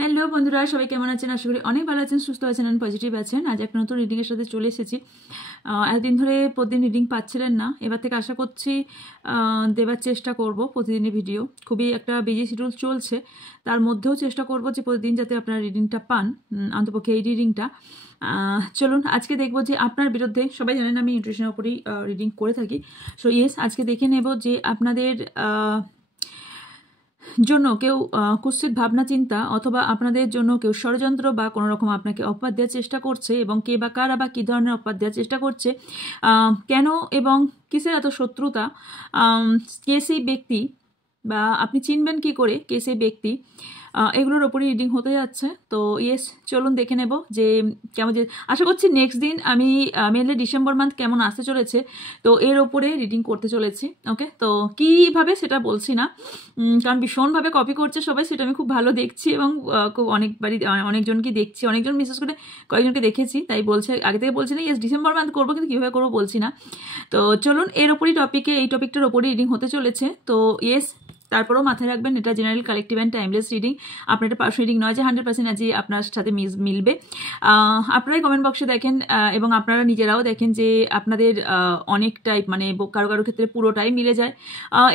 Hello বন্ধুরা, সবাই কেমন আছেন? আশা করি অনেক ভালো আছেন, সুস্থ আছেন, আর পজিটিভ আছেন। আজ একটা নতুন রিডিংয়ের সাথে চলে এসেছি। এতদিন ধরে প্রতিদিন রিডিং পাচ্ছিলেন না, এবার থেকে আশা করছি দেবার চেষ্টা করব প্রতিদিনের ভিডিও। খুবই একটা বিজি শিডিউল চলছে, তার মধ্যেও চেষ্টা করব যে প্রতিদিন যাতে আপনারা রিডিংটা পান, অন্তপক্ষে এই রিডিংটা। চলুন আজকে দেখবো যে আপনার বিরুদ্ধে, সবাই জানেন আমি ইন্টুইশনের ওপরেই রিডিং করে থাকি। সো ইয়েস, আজকে দেখে নেব যে আপনাদের জন্য কেউ কুৎসিত ভাবনা চিন্তা অথবা আপনাদের জন্য কেউ ষড়যন্ত্র বা কোনো রকম আপনাকে অপবাদ দেওয়ার চেষ্টা করছে, এবং কে বা কারা বা কী ধরনের অপবাদ দেওয়ার চেষ্টা করছে, কেন এবং কিসের এত শত্রুতা, কে সেই ব্যক্তি বা আপনি চিনবেন কি করে কে সেই ব্যক্তি, এগুলোর ওপরে রিডিং হতে যাচ্ছে। তো ইয়েস, চলুন দেখে নেব যে কেমন, যে আশা করছি নেক্সট দিন আমি মেনলি ডিসেম্বর মান্থ কেমন আসতে চলেছে, তো এর ওপরে রিডিং করতে চলেছি। ওকে, তো কীভাবে সেটা বলছি না, কারণ ভীষণভাবে কপি করছে সবাই, সেটা আমি খুব ভালো দেখছি, এবং খুব অনেকবারই অনেকজনকে দেখছি, অনেকজন বিশেষ করে কয়েকজনকে দেখেছি, তাই বলছে, আগে থেকে বলছি না ইয়েস ডিসেম্বর মান্থ করবো, কিন্তু কীভাবে করবো বলছি না। তো চলুন এর ওপরই এই টপিকটার ওপরই রিডিং হতে চলেছে। তো ইয়েস, তারপরেও মাথায় রাখবেন এটা general, collective and timeless reading. আপনার এটা পার্সোনাল রিডিং নয় যে 100% আজই আপনার সাথে মিলবে। আপনারাই কমেন্ট বক্সে দেখেন এবং আপনারা নিজেরাও দেখেন যে আপনাদের অনেক টাইপ, মানে কারো কারো ক্ষেত্রে পুরোটাই মিলে যায়।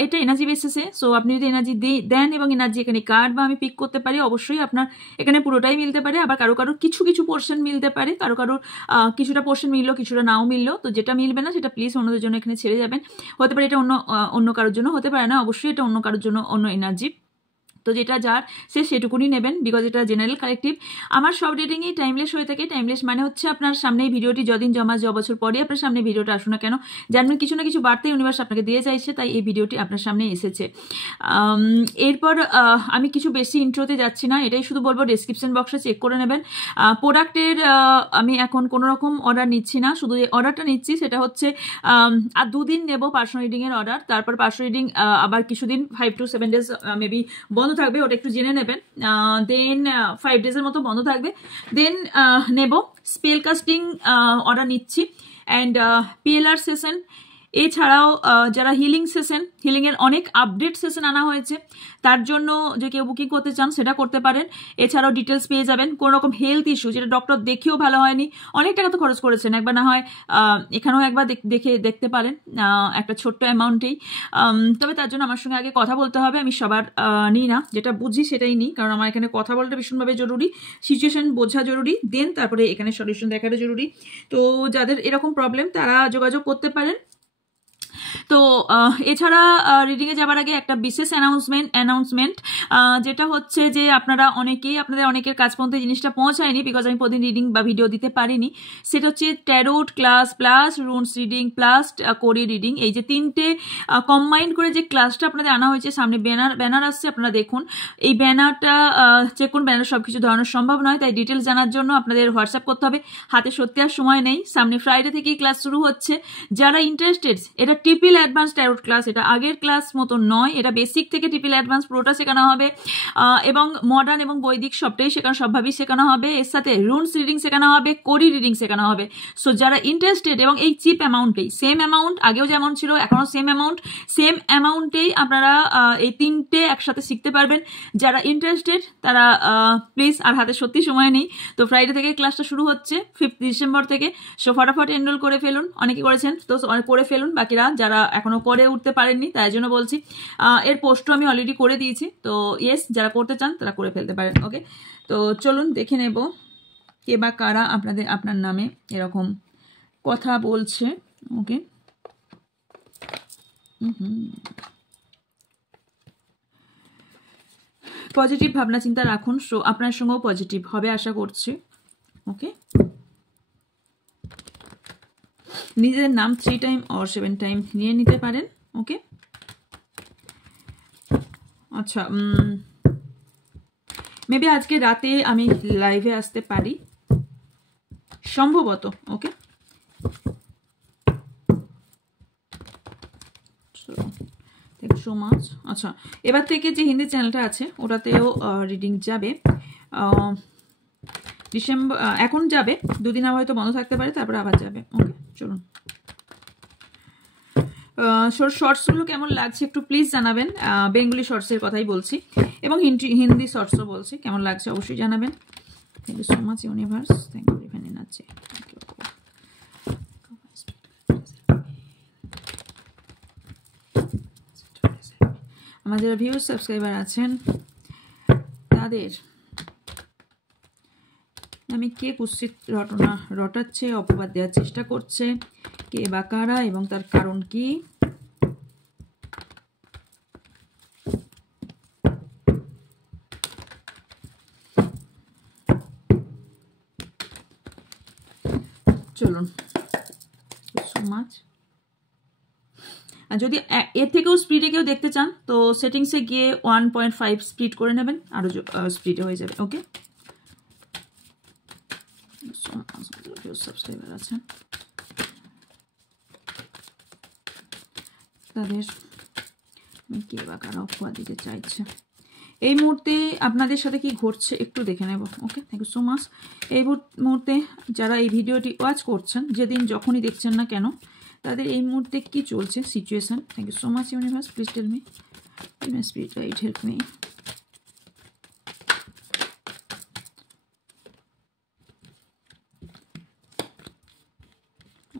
এটা এনার্জি বেসিসে। সো আপনি যদি এনার্জি দেন এবং এনার্জি এখানে কার্ড বা আমি পিক করতে পারি, অবশ্যই আপনার এখানে পুরোটাই মিলতে পারে। আবার কারো কারোর কিছু কিছু পোর্শন মিলতে পারে, কারো কারোর কিছুটা পোর্শন মিললো, কিছুটা নাও মিললো। তো যেটা মিলবে না সেটা প্লিজ অন্যদের জন্য এখানে ছেড়ে যাবেন। হতে পারে এটা অন্য কারোর জন্য, হতে পারে না, অবশ্যই এটা অন্য কারোর জন্য অন্য এনার্জি। তো যেটা যার সে সেটুকুনি নেবেন, বিকজ এটা জেনারেল কালেকটিভ। আমার সব রিডিংই টাইমলেস হয়ে থাকে। টাইমলেস মানে হচ্ছে আপনার সামনে এই ভিডিওটি যদিন জমা 6 বছর পরে আপনার সামনে ভিডিওটা আসুন না কেন, জানবেন কিছু না কিছু বার্তা ইউনিভার্স আপনাকে দিয়ে চাইছে, তাই এই ভিডিওটি আপনার সামনে এসেছে। এরপর আমি কিছু বেশি ইন্ট্রোতে যাচ্ছি না, এটাই শুধু বলবো ডেসক্রিপশন বক্সে চেক করে নেবেন। প্রোডাক্টের আমি এখন কোনো রকম অর্ডার নিচ্ছি না, শুধু যে অর্ডারটা নিচ্ছি সেটা হচ্ছে আর 2 দিন নেব পার্সোনাল রিডিংয়ের অর্ডার। তারপর পার্সোনাল রিডিং আবার কিছুদিন 5 to 7 days মেবি বন্ধ থাকবে, ওটা একটু জেনে নেবেন। দেন 5 ডেজের মতো বন্ধ থাকবে। দেন নেব স্পেল কাস্টিং অর্ডার নিচ্ছি, অ্যান্ড পিএলআর সেশন। এছাড়াও যারা হিলিং সেশন, হিলিংয়ের অনেক আপডেট সেশন আনা হয়েছে, তার জন্য যে কেউ বুকিং করতে চান সেটা করতে পারেন। এছাড়াও ডিটেলস পেয়ে যাবেন। কোনো রকম হেলথ ইস্যু যেটা ডক্টর দেখেও ভালো হয়নি, অনেক টাকা তো খরচ করেছেন, একবার না হয় এখানেও একবার দেখতে পারেন, একটা ছোট্ট অ্যামাউন্টেই। তবে তার জন্য আমার সঙ্গে আগে কথা বলতে হবে। আমি সবার নিই না, যেটা বুঝি সেটাই নিই, কারণ আমার এখানে কথা বলাটা ভীষণভাবে জরুরি, সিচুয়েশন বোঝা জরুরি, দেন তারপরে এখানে সলিউশন দেখাটা জরুরি। তো যাদের এরকম প্রবলেম তারা যোগাযোগ করতে পারেন। তো এছাড়া রিডিংয়ে যাবার আগে একটা বিশেষ অ্যানাউন্সমেন্ট, যেটা হচ্ছে যে আপনাদের অনেকের কাছ পর্যন্ত জিনিসটা পৌঁছায়নি, বিকজ আমি প্রতিদিন রিডিং বা ভিডিও দিতে পারিনি। সেটা হচ্ছে tarot class plus runes reading plus cowrie reading, এই যে 3টে কম্বাইন্ড করে যে ক্লাসটা আপনাদের আনা হয়েছে। সামনে ব্যানার আসছে, আপনারা দেখুন এই ব্যানারটা চেক করুন। ব্যানার সব কিছু ধরানো সম্ভব নয়, তাই ডিটেলস জানার জন্য আপনাদের হোয়াটসঅ্যাপ করতে হবে। হাতে সত্যি আর সময় নেই, সামনে ফ্রাইডে থেকেই ক্লাস শুরু হচ্ছে। যারা ইন্টারেস্টেড, এটা ট্রিপল অ্যাডভান্স ট্যারোট ক্লাস, এটা আগের ক্লাস মতো নয়, এটা বেসিক থেকে ট্রিপল অ্যাডভান্স পুরোটা শেখানো হবে, এবং মডার্ন এবং বৈদিক সবটাই সবভাবেই শেখানো হবে। এর সাথে রুনস রিডিং শেখানো হবে, কোরি রিডিং শেখানো হবে। সো যারা ইন্টারেস্টেড, এবং এই চিপ অ্যামাউন্টেই, সেম অ্যামাউন্ট, আগেও যেমন ছিল এখনও সেম অ্যামাউন্টেই আপনারা এই 3টে একসাথে শিখতে পারবেন। যারা ইন্টারেস্টেড তারা প্লিজ, আর হাতে সত্যি সময় নেই, তো ফ্রাইডে থেকে ক্লাসটা শুরু হচ্ছে 5 ডিসেম্বর থেকে। সো ফটাফট এনরোল করে ফেলুন, অনেকে করেছেন তো করে ফেলুন, বাকিরা যারা এখনো করে উঠতে পারেননি তাই জন্য বলছি। এর পোস্টও আমি অলরেডি করে দিয়েছি, তো ইয়েস যারা করতে চান তারা করে ফেলতে পারেন। ওকে, তো চলুন দেখে নেব কে বা কারা আপনার নামে এরকম কথা বলছে। ওকে, পজিটিভ ভাবনা চিন্তা রাখুন, সো আপনার সঙ্গেও পজিটিভ হবে আশা করছি। ওকে, নিজের নাম 3 টাইম অর 7 টাইম নিয়ে নিতে পারেন। ওকে, আচ্ছা, মেবি আজকে রাতে আমি লাইভে আসতে পারি সম্ভবত। ওকে, থ্যাংক ইউ সো মাচ। আচ্ছা, এবার থেকে যে হিন্দি চ্যানেলটা আছে ওটাতেও রিডিং যাবে ডিসেম্বর, এখন যাবে 2 দিন, হয়তো বন্ধ থাকতে পারে, তারপরে আবার যাবে। ওকে, চলুন শর্টসগুলো কেমন লাগছে একটু প্লিজ জানাবেন। বেঙ্গলি শর্টসের কথাই বলছি এবং হিন্দি শর্টসও বলছি, কেমন লাগছে অবশ্যই জানাবেন। Thank you so much universe, thank you even energy. আমার যারা ভিউয়ার সাবস্ক্রাইবার আছেন তাদের আমি কে কুৎসিত ঘটনা রটাচ্ছে, অপবাদ দেওয়ার চেষ্টা করছে, কে বা কারা এবং তার কারণ কি, চলুন। So much. আর যদি এর থেকেও স্পিডে কেউ দেখতে চান তো সেটিংসে গিয়ে 1.5 স্পিড করে নেবেন, আরো স্পিডে হয়ে যাবে। ওকে, সাবস্ক্রাইবার আছেন তাদের কে বা কারা অপবাদ দিতে চাইছে, এই মুহূর্তে আপনাদের সাথে কি ঘটছে একটু দেখে নেব। ওকে, থ্যাংক ইউ সো মাচ। এই মুহূর্তে যারা এই ভিডিওটি ওয়াচ করছেন, যেদিন যখনই দেখছেন না কেন, তাদের এই মুহূর্তে কি চলছে situation. Thank you so much universe, please tell me, spirit guide help me.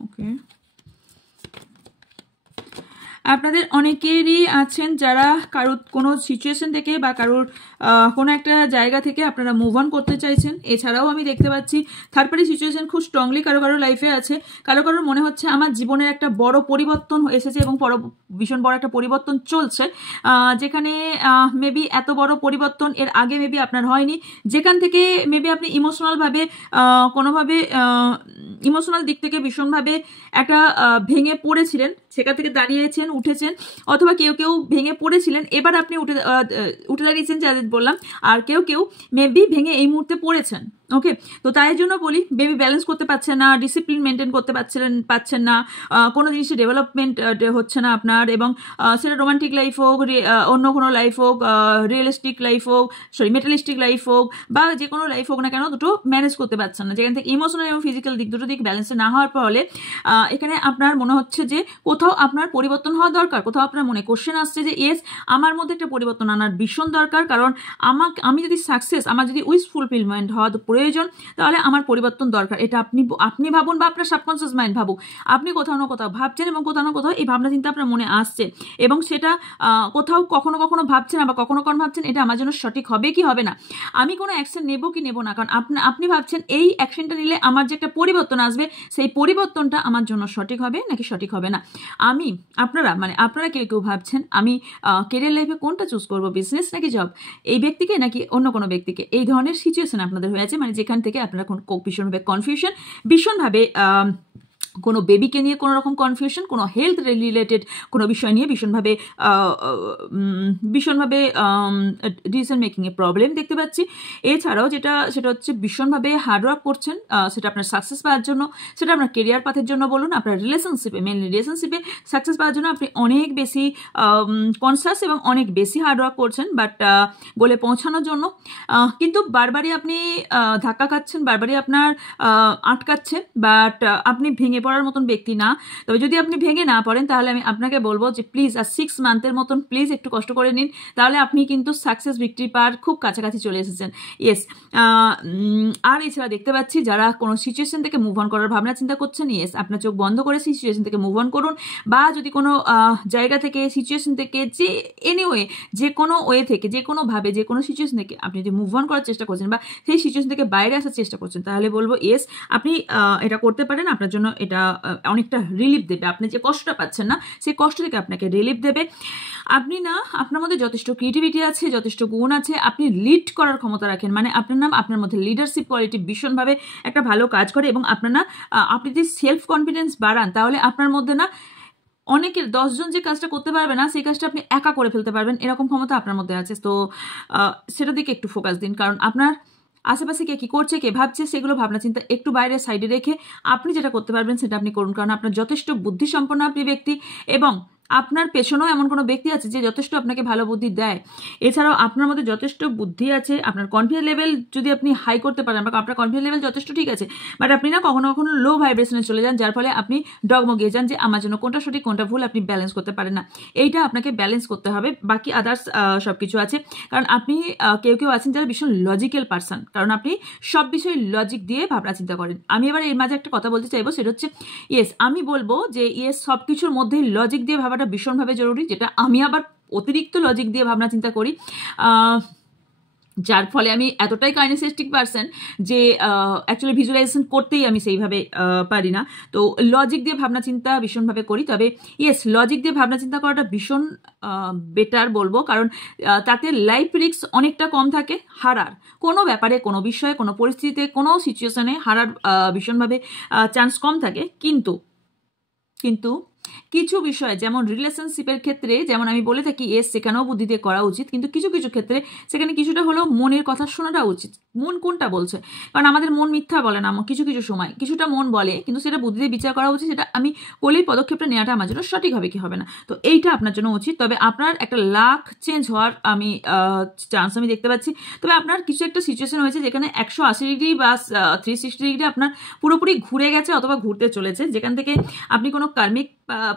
Okay, আপনাদের অনেকেরই আছেন যারা কারোর কোনো সিচুয়েশন থেকে বা কারোর কোনো একটা জায়গা থেকে আপনারা মুভ অন করতে চাইছেন। এছাড়াও আমি দেখতে পাচ্ছি থার্ড পার্টি সিচুয়েশন খুব স্ট্রংলি কারো কারো লাইফে আছে। কারো কারোর মনে হচ্ছে আমার জীবনের একটা বড় পরিবর্তন এসেছে এবং ভীষণ বড় একটা পরিবর্তন চলছে, যেখানে মেবি এত বড় পরিবর্তন এর আগে মেবি আপনার হয়নি, যেখান থেকে মেবি আপনি ইমোশনালভাবে কোনোভাবে ইমোশনাল দিক থেকে ভীষণভাবে একটা ভেঙে পড়েছিলেন, সেখান থেকে দাঁড়িয়েছেন, উঠেছেন, অথবা কেউ কেউ ভেঙে পড়েছিলেন এবার আপনি উঠে দাঁড়িয়েছেন যাদের বললাম, আর কেউ কেউ মেবি ভেঙে এই মুহূর্তে পড়েছেন। ওকে, তো তাই জন্য বলি বেবি ব্যালেন্স করতে পারছেন না, ডিসিপ্লিন মেনটেন করতে পারছেন না, কোনো জিনিসের ডেভেলপমেন্ট হচ্ছে না আপনার, এবং সেটা রোমান্টিক লাইফ হোক, অন্য কোনো লাইফ হোক, রিয়েলিস্টিক লাইফ হোক, মেটালিস্টিক লাইফ হোক, বা যে কোনো লাইফ হোক না কেন, দুটো ম্যানেজ করতে পারছেন না, যেখান থেকে ইমোশনাল এবং ফিজিক্যাল দিক দুটো দিক ব্যালেন্স না হওয়ার ফলে এখানে আপনার মনে হচ্ছে যে কোথাও আপনার পরিবর্তন হওয়া দরকার, কোথাও আপনার মনে কোশ্চেন আসছে যে ইয়েস আমার মধ্যে একটা পরিবর্তন আনার ভীষণ দরকার, কারণ আমি যদি সাকসেস, আমার যদি উইশ ফুলফিলমেন্ট হওয়া প্রয়োজন, তাহলে আমার পরিবর্তন দরকার। এটা আপনি ভাবুন বা আপনার সাবকনসিয়াস মাইন্ড ভাবুক, আপনি কোথাও না কোথাও ভাবছেন এবং কোথাও না কোথাও এই ভাবনা চিন্তা আপনার মনে আসছে, এবং সেটা কোথাও কখনো কখনো ভাবছেন আবার কখনো কখনো ভাবছেন এটা আমার জন্য সঠিক হবে কি হবে না, আমি কোনো অ্যাকশন নেব কি নেব না, কারণ আপনি ভাবছেন এই অ্যাকশনটা নিলে আমার যে একটা পরিবর্তন আসবে সেই পরিবর্তনটা আমার জন্য সঠিক হবে নাকি সঠিক হবে না। আপনারা কেউ কেউ ভাবছেন আমি কেরিয়ার লাইফে কোনটা চুজ করবো, বিজনেস নাকি জব, এই ব্যক্তিকে নাকি অন্য কোনো ব্যক্তিকে, এই ধরনের সিচুয়েশন আপনাদের হয়েছে, মানে যেখান থেকে আপনারা ভীষণভাবে কনফিউশন, ভীষণভাবে কোনো বেবিকে নিয়ে কোনো রকম কনফিউশন, কোনো হেলথ রিলেটেড কোনো বিষয় নিয়ে ভীষণভাবে ডিসিশন মেকিংয়ে প্রবলেম দেখতে পাচ্ছি। এছাড়াও সেটা হচ্ছে ভীষণভাবে হার্ডওয়ার্ক করছেন, সেটা আপনার সাকসেস পাওয়ার জন্য, সেটা আপনার কেরিয়ার পাথের জন্য বলুন, আপনার মেনলি রিলেশনশিপে সাকসেস পাওয়ার জন্য আপনি অনেক বেশি কনসাস এবং অনেক বেশি হার্ডওয়ার্ক করছেন, বাট গোলে পৌঁছানোর জন্য কিন্তু বারবারই আপনি ধাক্কা খাচ্ছেন, বারবারই আপনার আটকাচ্ছে, বাট আপনি ভেঙে পড়ার মতন ব্যক্তি না। তবে যদি আপনি ভেঙে না পড়েন তাহলে আমি আপনাকে বলবো যে প্লিজ আর 6 মান্থের মতন প্লিজ একটু কষ্ট করে নিন, তাহলে আপনি কিন্তু সাকসেস ভিক্টরি পাওয়ার খুব কাছাকাছি চলে এসেছেন। ইয়েস, আর এছাড়া দেখতে পাচ্ছি যারা কোনো সিচুয়েশন থেকে মুভ অন করার ভাবনা চিন্তা করছেন, ইয়েস আপনার চোখ বন্ধ করে সিচুয়েশন থেকে মুভ অন করুন, বা যদি কোনো জায়গা থেকে সিচুয়েশন থেকে যে কোনো ওয়ে থেকে যে কোনোভাবে যে কোনো সিচুয়েশন থেকে আপনি যদি মুভ অন করার চেষ্টা করছেন বা সেই সিচুয়েশন থেকে বাইরে আসার চেষ্টা করছেন, তাহলে বলবো ইয়েস আপনি এটা করতে পারেন, আপনার জন্য এটা অনেকটা রিলিফ দেবে, আপনি যে কষ্টটা পাচ্ছেন না সেই কষ্ট থেকে আপনাকে রিলিফ দেবে। আপনার মধ্যে যথেষ্ট ক্রিয়েটিভিটি আছে, যথেষ্ট গুণ আছে, আপনি লিড করার ক্ষমতা রাখেন, মানে আপনার মধ্যে লিডারশিপ কোয়ালিটি ভীষণভাবে একটা ভালো কাজ করে, এবং আপনি যদি সেলফ কনফিডেন্স বাড়ান তাহলে আপনার মধ্যে অনেকের 10 জন যে কাজটা করতে পারবে না সেই কাজটা আপনি একা করে ফেলতে পারবেন, এরকম ক্ষমতা আপনার মধ্যে আছে। তো সেটার দিকে একটু ফোকাস দিন, কারণ আপনার আশেপাশে কে কী করছে, কে ভাবছে, সেগুলো ভাবনা চিন্তা একটু বাইরে সাইডে রেখে আপনি যেটা করতে পারবেন সেটা আপনি করুন, কারণ আপনার যথেষ্ট বুদ্ধিসম্পন্ন আপনি ব্যক্তি, এবং আপনার পেছনেও এমন কোনো ব্যক্তি আছে যে যথেষ্ট আপনাকে ভালো বুদ্ধি দেয়। এছাড়াও আপনার মধ্যে যথেষ্ট বুদ্ধি আছে, আপনার কনফিডেন্স লেভেল যদি আপনি হাই করতে পারেন বা আপনার কনফিডেন্স লেভেল যথেষ্ট ঠিক আছে, বাট আপনি না কখনো কখনো লো ভাইব্রেশনে চলে যান, যার ফলে আপনি ডগমগিয়ে যান যে আমার জন্য কোনটা সঠিক কোনটা ভুল, আপনি ব্যালেন্স করতে পারেন না। এইটা আপনাকে ব্যালেন্স করতে হবে, বাকি আদার্স সব কিছু আছে। কারণ আপনি কেউ কেউ আছেন যারা ভীষণ লজিক্যাল পার্সন, কারণ আপনি সব বিষয়ে লজিক দিয়ে ভাবনা চিন্তা করেন। আমি এবার এর মাঝে একটা কথা বলতে চাইবো, সেটা হচ্ছে ইয়েস, আমি বলবো যে ইয়েস, সব কিছুর মধ্যে লজিক দিয়ে ভাবাটা ভীষণভাবে জরুরি, যেটা আমি আবার অতিরিক্ত লজিক দিয়ে ভাবনা চিন্তা করি, যার ফলে আমি এতটাই কাইনেসেস্টিক পার্সন যে অ্যাকচুয়ালি ভিজুয়ালাইজেশন করতেই আমি সেইভাবে পারি না। তো লজিক দিয়ে ভাবনা চিন্তা ভীষণভাবে করি। তবে ইয়েস, লজিক দিয়ে ভাবনা চিন্তা করাটা ভীষণ বেটার বলবো, কারণ তাতে লাইফ রিস্ক অনেকটা কম থাকে। হারার কোনো ব্যাপারে, কোনো বিষয়ে, কোনো পরিস্থিতিতে, কোনো সিচুয়েশনে হারার ভীষণভাবে চান্স কম থাকে। কিন্তু কিছু বিষয়, যেমন রিলেশনশিপের ক্ষেত্রে, যেমন আমি বলে থাকি এস সেখানেও বুদ্ধি দিয়ে করা উচিত, কিন্তু কিছু কিছু ক্ষেত্রে সেখানে কিছুটা হলেও মনের কথা শোনাটা উচিত। মন কোনটা বলছে, কারণ আমাদের মন মিথ্যা বলে না, কিছু কিছু সময় কিছুটা মন বলে, কিন্তু সেটা বুদ্ধি দিয়ে বিচার করা উচিত। সেটা আমি বলেই পদক্ষেপটা নেওয়াটা আমার জন্য সঠিক হবে কি হবে না, তো এইটা আপনার জন্য উচিত। তবে আপনার একটা লাখ চেঞ্জ হওয়ার আমি চান্স আমি দেখতে পাচ্ছি। তবে আপনার কিছু একটা সিচুয়েশন হয়েছে যেখানে 180 ডিগ্রি বা 360 ডিগ্রি আপনার পুরোপুরি ঘুরে গেছে অথবা ঘুরতে চলেছে, যেখান থেকে আপনি কোনো কার্মিক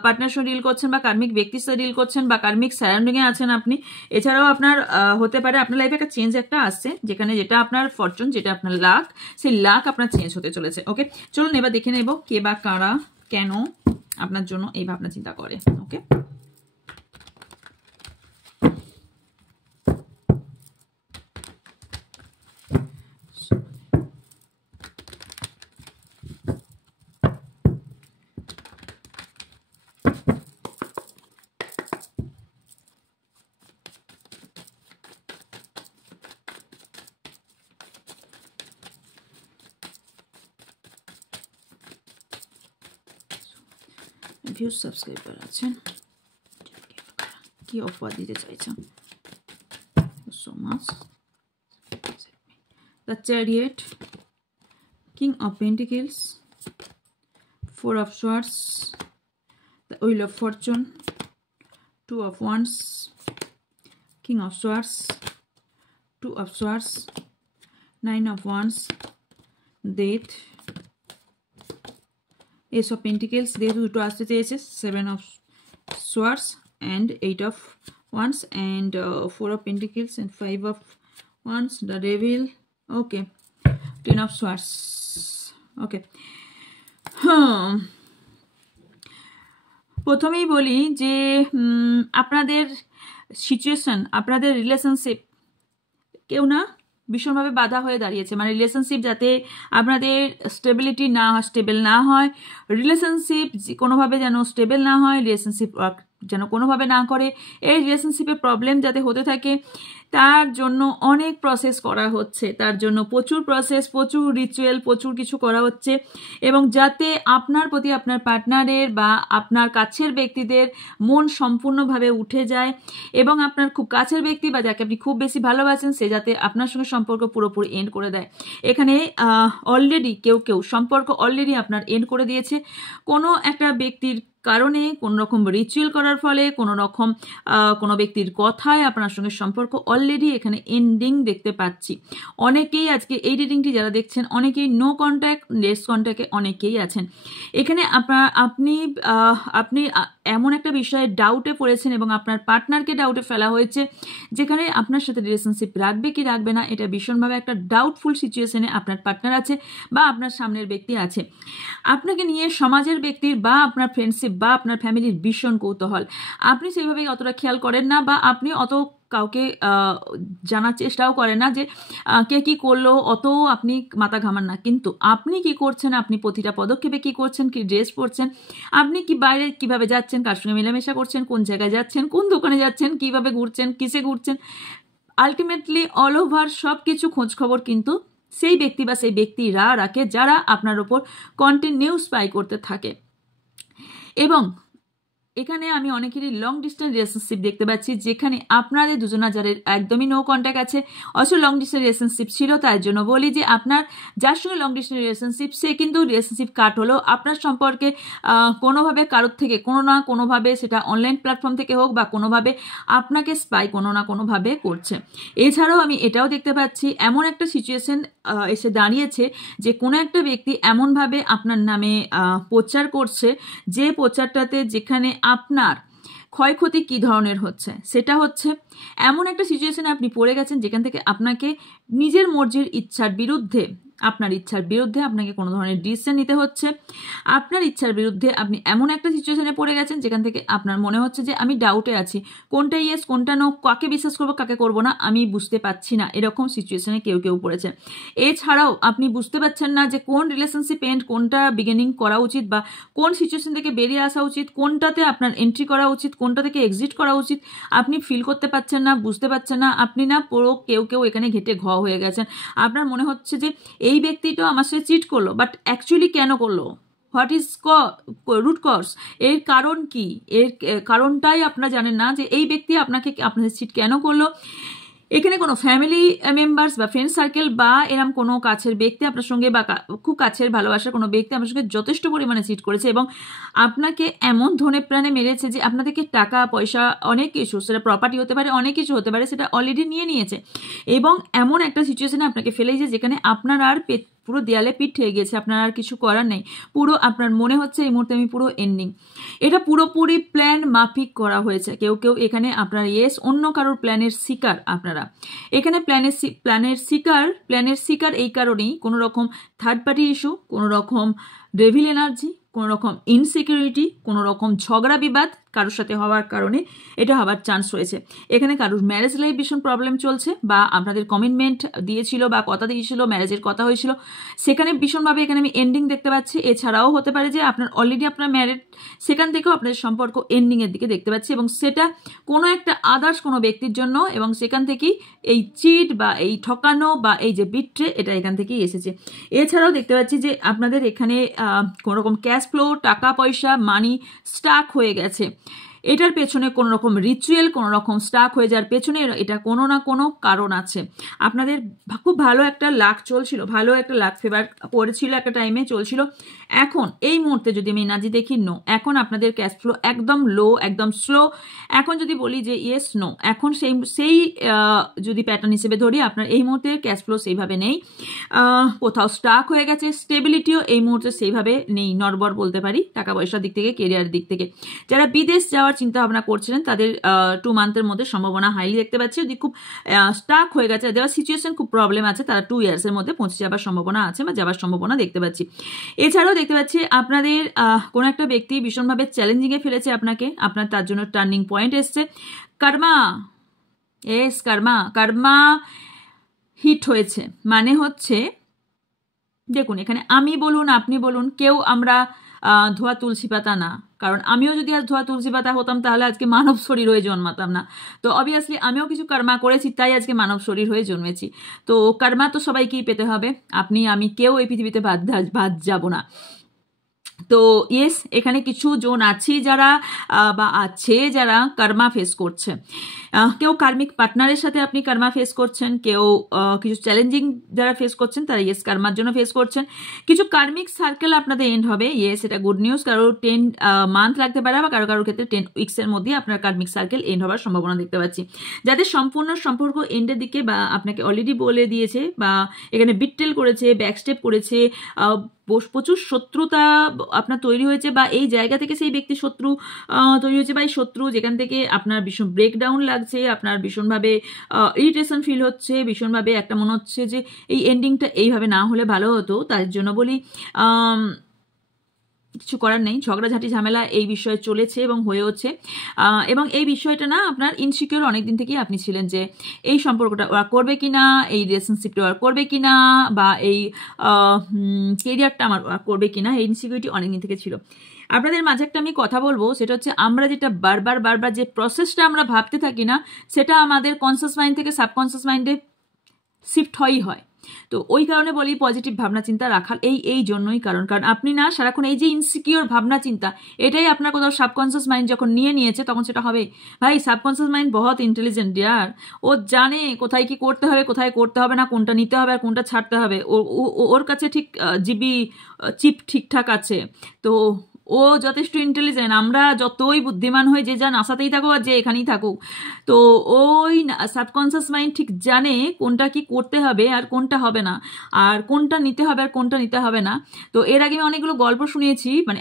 পার্টনার সাথে ডিল করছেন বা কার্মিক ব্যক্তির সাথে ডিল করছেন বা কার্মিক সারাউন্ডিংয়ে আছেন আপনি। এছাড়াও আপনার হতে পারে আপনার লাইফে একটা চেঞ্জ একটা আসছে, যেখানে যেটা আপনার ফরচুন, যেটা আপনার লাক, সেই লাক আপনার চেঞ্জ হতে চলেছে। ওকে, চলুন এবার দেখে নেব কে বা কারা কেন আপনার জন্য এই ভাবনা চিন্তা করে। ওকে, ভিউজ সাবস্ক্রাইবার আছেন, কি অফার দিতে চাইছেন? So much. The chariot, king of pentacles, 4 of swords, the wheel of fortune, 2 of wands, king of swords, 2 of swords, 9 of wands, death, ace of pentacles, death দুটো আসতে চেয়েছে, 7 of swords and 8 of wands and 4 of pentacles and 5 of wands, the devil. Okay, 10 of swords. Okay, প্রথমেই বলি যে আপনাদের situation, আপনাদের relationship কেউ না ভীষণভাবে বাধা হয়ে দাঁড়িয়েছে। মানে রিলেশনশিপ যাতে আপনাদের স্টেবল না হয়, রিলেশনশিপ কোনোভাবে যেন স্টেবল না হয়, রিলেশনশিপ যেন কোনোভাবে না করে, এই রিলেশনশিপে প্রবলেম যাতে হতে থাকে, তার জন্য অনেক প্রসেস করা হচ্ছে, তার জন্য প্রচুর প্রসেস, প্রচুর রিচুয়াল, প্রচুর কিছু করা হচ্ছে। এবং যাতে আপনার প্রতি আপনার পার্টনারের বা আপনার কাছের ব্যক্তিদের মন সম্পূর্ণভাবে উঠে যায় এবং আপনার খুব কাছের ব্যক্তি বা যাকে আপনি খুব বেশি ভালোবাসেন সে যাতে আপনার সঙ্গে সম্পর্ক পুরোপুরি এন্ড করে দেয়। এখানে অলরেডি কেউ সম্পর্ক অলরেডি আপনার এন্ড করে দিয়েছে কোনো একটা ব্যক্তির কারণে, কোন রকম রিচুয়াল করার ফলে, কোনো ব্যক্তির কথায় আপনার সঙ্গে সম্পর্ক অলরেডি এখানে এন্ডিং দেখতে পাচ্ছি। অনেকেই আজকে এই রিডিংটি যারা দেখছেন, অনেকেই নো কন্ট্যাক্ট, লেস কন্ট্যাক্টে অনেকেই আছেন। এখানে আপনি এমন একটা বিষয়ে ডাউটে পড়েছেন এবং আপনার পার্টনারকে ডাউটে ফেলা হয়েছে, যেখানে আপনার সাথে রিলেশনশিপ রাখবে কি রাখবে না, এটা ভীষণভাবে একটা ডাউটফুল সিচুয়েশনে আপনার পার্টনার আছে বা আপনার সামনের ব্যক্তি আছে। আপনাকে নিয়ে সমাজের ব্যক্তির বা আপনার ফ্রেন্ডশিপ বা আপনার ফ্যামিলির ভীষণ কৌতূহল। আপনি সেইভাবে অতটা খেয়াল করেন না বা আপনি অত কাউকে জানার চেষ্টাও করেন না যে কে কি করলো, অত আপনি মাথা ঘামান না। কিন্তু আপনি কি করছেন, আপনি প্রতিটা পদক্ষেপে কি করছেন, কি ড্রেস পরছেন, আপনি কি বাইরে কিভাবে যাচ্ছেন, কার সঙ্গে মেলামেশা করছেন, কোন জায়গায় যাচ্ছেন, কোন দোকানে যাচ্ছেন, কিভাবে ঘুরছেন, কিসে ঘুরছেন, আলটিমেটলি অল ওভার সব কিছু খোঁজ খবর কিন্তু সেই ব্যক্তি বা সেই ব্যক্তিরা রাখে যারা আপনার ওপর কন্টিনিউ স্পাই করতে থাকে। এবং এখানে আমি অনেকেরই লং ডিস্টেন্স রিলেশনশিপ দেখতে পাচ্ছি, যেখানে আপনাদের দুজনা যাদের একদমই নো কন্ট্যাক্ট আছে, অবশ্য লং ডিস্টেন্স রিলেশনশিপ ছিল। তার জন্য বলি যে আপনার যার সঙ্গে লং ডিস্টেন্স রিলেশনশিপ, সে কিন্তু রিলেশনশিপ কাট হলো আপনার সম্পর্কে কোনোভাবে কারোর থেকে কোনো না কোনোভাবে, সেটা অনলাইন প্ল্যাটফর্ম থেকে হোক বা কোনোভাবে আপনাকে স্পাই কোনো না কোনোভাবে করছে। এছাড়াও আমি এটাও দেখতে পাচ্ছি এমন একটা সিচুয়েশন এসে দাঁড়িয়েছে যে কোনো একটা ব্যক্তি এমনভাবে আপনার নামে প্রচার করছে, যে প্রচারটাতে যেখানে আপনার ক্ষয়ক্ষতি কী ধরনের হচ্ছে, সেটা হচ্ছে এমন একটা সিচুয়েশনে আপনি পড়ে গেছেন যেখান থেকে আপনাকে নিজের মর্জির ইচ্ছার বিরুদ্ধে, আপনার ইচ্ছার বিরুদ্ধে আপনাকে কোনো ধরনের ডিসিশন নিতে হচ্ছে। আপনার ইচ্ছার বিরুদ্ধে আপনি এমন একটা সিচুয়েশনে পড়ে গেছেন যেখান থেকে আপনার মনে হচ্ছে যে আমি ডাউটে আছি, কোনটা ইয়েস কোনটা নো, কাকে বিশ্বাস করবো কাকে করবো না আমি বুঝতে পারছি না, এরকম সিচুয়েশনে কেউ কেউ পড়েছে। এছাড়াও আপনি বুঝতে পারছেন না যে কোন রিলেশনশিপ এন্ড কোনটা বিগিনিং করা উচিত, বা কোন সিচুয়েশন থেকে বেরিয়ে আসা উচিত, কোনটাতে আপনার এন্ট্রি করা উচিত, কোনটা থেকে এক্সিট করা উচিত, আপনি ফিল করতে পারছেন না, বুঝতে পারছেন না। আপনি না পুরো কেউ এখানে ঘেটে ঘ হয়ে গেছেন। আপনার মনে হচ্ছে যে এই ব্যক্তিটা আমার সাথে চিট করলো, বাট অ্যাকচুয়ালি কেন করলো, হোয়াট ইজ রুট কজ, এর কারণ কি, এর কারণটাই আপনারা জানেন না যে এই ব্যক্তি আপনাদের চিট কেন করলো। এখানে কোনো ফ্যামিলি মেম্বার্স বা ফ্রেন্ড সার্কেল বা এরম কোনো কাছের ব্যক্তি আপনার সঙ্গে, বা খুব কাছের ভালোবাসার কোনো ব্যক্তি আপনার সঙ্গে যথেষ্ট পরিমাণে চিট করেছে এবং আপনাকে এমন ধনে প্রাণে মেরেছে যে আপনাদেরকে টাকা পয়সা অনেক কিছু, সেটা প্রপার্টি হতে পারে, অনেক কিছু হতে পারে, সেটা অলরেডি নিয়ে নিয়েছে এবং এমন একটা সিচুয়েশনে আপনাকে ফেলেছে যেখানে আপনার আর পুরো দেয়ালে পিঠ হয়ে গেছে, আপনার আর কিছু করার নেই, পুরো আপনার মনে হচ্ছে এই মুহূর্তে আমি পুরো এন্ডিং। এটা পুরোপুরি প্ল্যান মাফিক করা হয়েছে। কেউ এখানে আপনার অন্য কারোর প্ল্যানের শিকার আপনারা। এখানে প্ল্যানের শিকার এই কারণেই কোনো রকম থার্ড পার্টি ইস্যু, কোনো রকম ডেভিল এনার্জি, কোনো রকম ইনসিকিউরিটি, কোনো রকম ঝগড়া বিবাদ কারোর সাথে হওয়ার কারণে এটা হওয়ার চান্স রয়েছে। এখানে কারোর ম্যারেজ লাইফ ভীষণ প্রবলেম চলছে, বা আপনাদের কমিটমেন্ট দিয়েছিল বা কথা দিয়েছিল, ম্যারেজের কথা হয়েছিল, সেখানে ভীষণভাবে এখানে আমি এন্ডিং দেখতে পাচ্ছি। এছাড়াও হতে পারে যে অলরেডি আপনার ম্যারেড, সেখান থেকেও আপনাদের সম্পর্ক এন্ডিংয়ের দিকে দেখতে পাচ্ছি এবং সেটা কোনো একটা আদার্স কোনো ব্যক্তির জন্য, এবং সেখান থেকেই এই চিট বা এই ঠকানো বা এই যে বিট্রে, এটা এখান থেকেই এসেছে। এছাড়াও দেখতে পাচ্ছি যে আপনাদের এখানে কোনো রকম ক্যাশ ফ্লো, টাকা পয়সা, মানি স্টাক হয়ে গেছে। এটার পেছনে কোনো রকম রিচুয়াল, কোনো রকম স্টাক হয়ে যাওয়ার পেছনে এটা কোনো না কোনো কারণ আছে। আপনাদের খুব ভালো একটা লাক চলছিল, ভালো একটা লাক ফেভার পড়েছিল, একটা টাইমে চলছিল। এখন এই মুহূর্তে যদি আমি এনার্জি দেখি, নো, এখন আপনাদের ক্যাশ ফ্লো একদম লো, একদম স্লো। এখন যদি বলি যে ইয়েস নো, এখন সেই যদি প্যাটার্ন হিসেবে ধরি, আপনার এই মুহূর্তে ক্যাশ ফ্লো সেইভাবে নেই, কোথাও স্টাক হয়ে গেছে। স্টেবিলিটিও এই মুহূর্তে সেইভাবে নেই, নড়বড় বলতে পারি, টাকা পয়সার দিক থেকে, কেরিয়ারের দিক থেকে। যারা বিদেশ যাওয়ার চিন্তা ভাবনা করছিলেন তাদের 2 মান্থের মধ্যে সম্ভাবনা হাইলি দেখতে পাচ্ছি। যদি খুব স্টাক হয়ে গেছে, দেওয়ার সিচুয়েশন খুব প্রবলেম আছে, তারা 2 ইয়ার্সের মধ্যে পৌঁছে যাওয়ার সম্ভাবনা আছে বা যাওয়ার সম্ভাবনা দেখতে পাচ্ছি। এছাড়াও দেখতে পাচ্ছি আপনাদের কোনো একটা ব্যক্তি ভীষণভাবে চ্যালেঞ্জিংয়ে ফেলেছে আপনাকে, আপনার তার জন্য টার্নিং পয়েন্ট এসছে। কর্মা হিট হয়েছে, মানে হচ্ছে দেখুন এখানে আমি বলুন আপনি বলুন, কেউ আমরা ধোয়া তুলসী পাতা না। কারণ আমিও যদি আজ ধোয়া তুলসী পাতা হতাম তাহলে আজকে মানব শরীর হয়ে জন্মাতাম না। তো অবভিয়াসলি আমিও কিছু কর্মা করেছি, তাই আজকে মানব শরীর হয়ে জন্মেছি। তো কর্মা তো সবাইকেই পেতে হবে, আপনি আমি কেউ এই পৃথিবীতে বাদ যাব না। তো ইয়েস, এখানে কিছু জন আছে যারা কর্মা ফেস করছে। কেউ কার্মিক পার্টনারের সাথে আপনি কর্মা ফেস করছেন, কেউ কিছু চ্যালেঞ্জিং যারা ফেস করছেন তারা ইয়েস কর্মার জন্য ফেস করছেন। কিছু কার্মিক সার্কেল আপনাদের এন্ড হবে, ইয়েস এটা গুড নিউজ। কারো 10 মান্থ লাগতে পারে, বা কারোর ক্ষেত্রে 10 উইক্সের মধ্যে আপনার কার্মিক সার্কেল এন্ড হওয়ার সম্ভাবনা দেখতে পাচ্ছি। যাদের সম্পূর্ণ সম্পর্ক এন্ডের দিকে, বা আপনাকে অলরেডি বলে দিয়েছে, বা এখানে বিট্রেল করেছে, ব্যাকস্টেপ করেছে, প্রচুর শত্রুতা আপনার তৈরি হয়েছে, বা এই জায়গা থেকে সেই ব্যক্তি শত্রু তৈরি হয়েছে, বা এই শত্রু যেখান থেকে আপনার ভীষণ ব্রেকডাউন লাগছে, আপনার ভীষণভাবে ইরিটেশন ফিল হচ্ছে, ভীষণভাবে একটা মনে হচ্ছে যে এই এন্ডিংটা এইভাবে না হলে ভালো হতো। তার জন্য বলি কিছু করার নেই, ঝগড়াঝাটি ঝামেলা এই বিষয়ে চলেছে এবং হয়েওছে। এবং এই বিষয়টা না আপনার ইনসিকিউর অনেকদিন থেকেই আপনি ছিলেন যে এই সম্পর্কটা ওয়ার্ক করবে কিনা, এই রিলেশনশিপটা ওয়ার্ক করবে কিনা, বা এই কেরিয়ারটা আমার ওয়ার্ক করবে কিনা, এই ইনসিকিউরিটি অনেকদিন থেকে ছিল। আপনাদের মাঝে একটা আমি কথা বলবো, সেটা হচ্ছে আমরা যেটা বারবার যে প্রসেসটা আমরা ভাবতে থাকি না, সেটা আমাদের কনসিয়াস মাইন্ড থেকে সাবকনসিয়াস মাইন্ডে শিফট হয়। তো ওই কারণে বলি পজিটিভ ভাবনা চিন্তা রাখার এই জন্যই কারণ আপনি না সারাক্ষণ এই যে ইনসিকিওর ভাবনা চিন্তা, এটাই আপনার কোথাও সাবকনসিয়াস মাইন্ড যখন নিয়েছে তখন সেটা হবে। ভাই সাবকনসিয়াস মাইন্ড বহুত ইন্টেলিজেন্ট ইয়ার, ও জানে কোথায় কি করতে হবে, কোথায় করতে হবে না, কোনটা নিতে হবে আর কোনটা ছাড়তে হবে। ওর কাছে ঠিক জিবি চিপ ঠিকঠাক আছে। তো ও যথেষ্ট ইন্টেলিজেন্ট। আমরা যতই বুদ্ধিমান হই, যে যা নাসাতেই থাকুক আর যে এখানেই থাকুক, তো ওই সাবকনসিয়াস মাইন্ড ঠিক জানে কোনটা কি করতে হবে আর কোনটা হবে না, আর কোনটা নিতে হবে আর কোনটা নিতে হবে না। তো এর আগে আমি অনেকগুলো গল্প শুনিয়েছি, মানে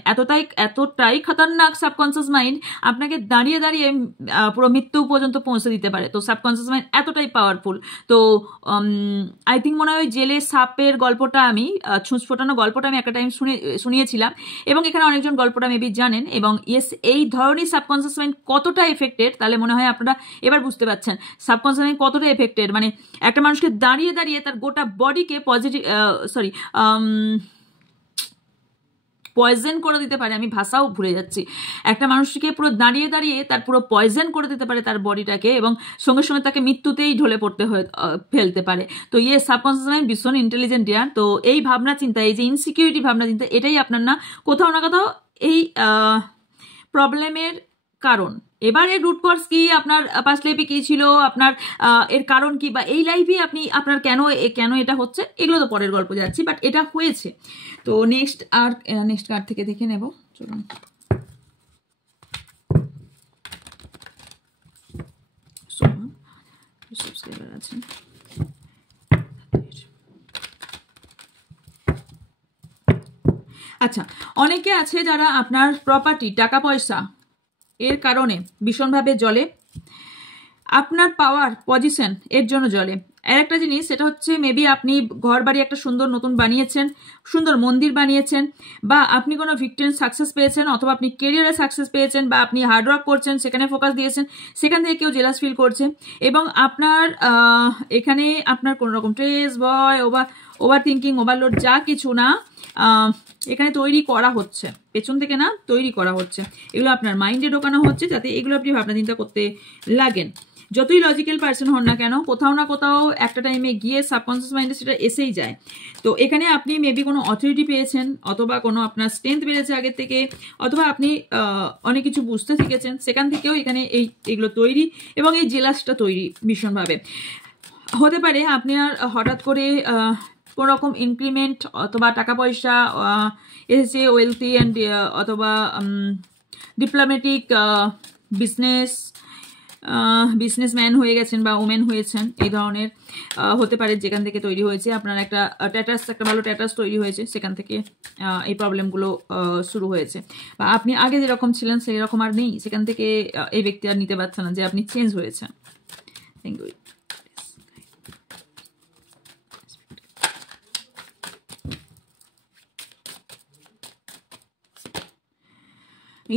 এতটাই খতরনাক সাবকনসিয়াস মাইন্ড, আপনাকে দাঁড়িয়ে দাঁড়িয়ে পুরো মৃত্যু পর্যন্ত পৌঁছে দিতে পারে। তো সাবকনসিয়াস মাইন্ড এতটাই পাওয়ারফুল। তো আই থিঙ্ক মনে হয় ওই জেলে সাপের গল্পটা আমি ছুঁচ ফোটানো গল্পটা আমি একটা টাইম শুনিয়েছিলাম, এবং এখানে অনেকজন গল্পটা মেবি জানেন। এবং ইয়েস, এই ধরনের সাবকনসিয়াস মাইন্ড কতটা এফেক্টেড, তাহলে মনে হয় আপনারা এবার বুঝতে পারছেন সাবকনসিয়াস মাইন্ড কতটা এফেক্টেড। মানে একটা মানুষকে দাঁড়িয়ে দাঁড়িয়ে তার গোটা বডিকে পয়জন করে দিতে পারে। আমি ভাষাও ভুলে যাচ্ছি। একটা মানুষকে পুরো দাঁড়িয়ে দাঁড়িয়ে তার পুরো পয়জন করে দিতে পারে তার বডিটাকে, এবং সঙ্গে সঙ্গে তাকে মৃত্যুতেই ঢলে পড়তে ফেলতে পারে। তো সাবকনসিয়াস মাইন্ড ভীষণ ইন্টেলিজেন্ট ইয়ার। তো এই ভাবনা চিন্তা, এই যে ইনসিকিউরিটি ভাবনা চিন্তা, এটাই আপনার না কোথাও এই প্রবলেমের কারণ। এবার এর রুট কজ কি, আপনার পাস্ট লাইফে কি ছিল, আপনার এর কারণ কি, বা এই লাইফে আপনার কেন এটা হচ্ছে, এগুলো তো পরের গল্প যাচ্ছি, বাট এটা হয়েছে। তো নেক্সট কার্ড থেকে দেখে নেব। চলুন, সাবস্ক্রাইবার আছেন। আচ্ছা, অনেকে আছে যারা আপনার প্রপার্টি, টাকা পয়সা এর কারণে ভীষণভাবে জ্বলে, আপনার পাওয়ার পজিশন এর জন্য জ্বলে। আর একটা জিনিস, সেটা হচ্ছে মেবি আপনি ঘর বাড়ি একটা সুন্দর নতুন বানিয়েছেন, সুন্দর মন্দির বানিয়েছেন, বা আপনি কোনো ভিক্টরি সাকসেস পেয়েছেন, অথবা আপনি কেরিয়ারে সাকসেস পেয়েছেন, বা আপনি হার্ডওয়ার্ক করছেন, সেখানে ফোকাস দিয়েছেন, সেখান থেকে কেউ জেলাস ফিল করছে, এবং আপনার এখানে আপনার কোনো রকম স্ট্রেস, ভয়, ওভার থিঙ্কিং, ওভারলোড যা কিছু না এখানে তৈরি করা হচ্ছে, পেছন থেকে না তৈরি করা হচ্ছে, এগুলো আপনার মাইন্ডে ঢোকানো হচ্ছে যাতে এগুলো আপনি ভাবনা চিন্তা করতে লাগেন। যতই লজিক্যাল পার্সন হন না কেন, কোথাও না কোথাও একটা টাইমে গিয়ে সাবকনসিয়াস মাইন্ডে সেটা এসেই যায়। তো এখানে আপনি মেবি কোনো অথরিটি পেয়েছেন, অথবা কোনো আপনার স্ট্রেংথ বেড়েছে আগের থেকে, অথবা আপনি অনেক কিছু বুঝতে শিখেছেন, সেখান থেকেও এখানে এইগুলো তৈরি, এবং এই জেলাসটা তৈরি ভীষণভাবে। হতে পারে আপনি আর হঠাৎ করে কোনো রকম ইনক্রিমেন্ট অথবা টাকা পয়সা এসেছে, ওয়েলথি অ্যান্ড অথবা ডিপ্লোম্যাটিক বিজনেসম্যান হয়ে গেছেন বা ওমেন হয়েছেন, এই ধরনের হতে পারে, যেখান থেকে তৈরি হয়েছে আপনার একটা ভালো স্ট্যাটাস তৈরি হয়েছে, সেখান থেকে এই প্রবলেমগুলো শুরু হয়েছে। বা আপনি আগে যেরকম ছিলেন সেই রকম আর নেই, সেখান থেকে এই ব্যক্তি আর নিতে পারছে না যে আপনি চেঞ্জ হয়েছেন। Thank you.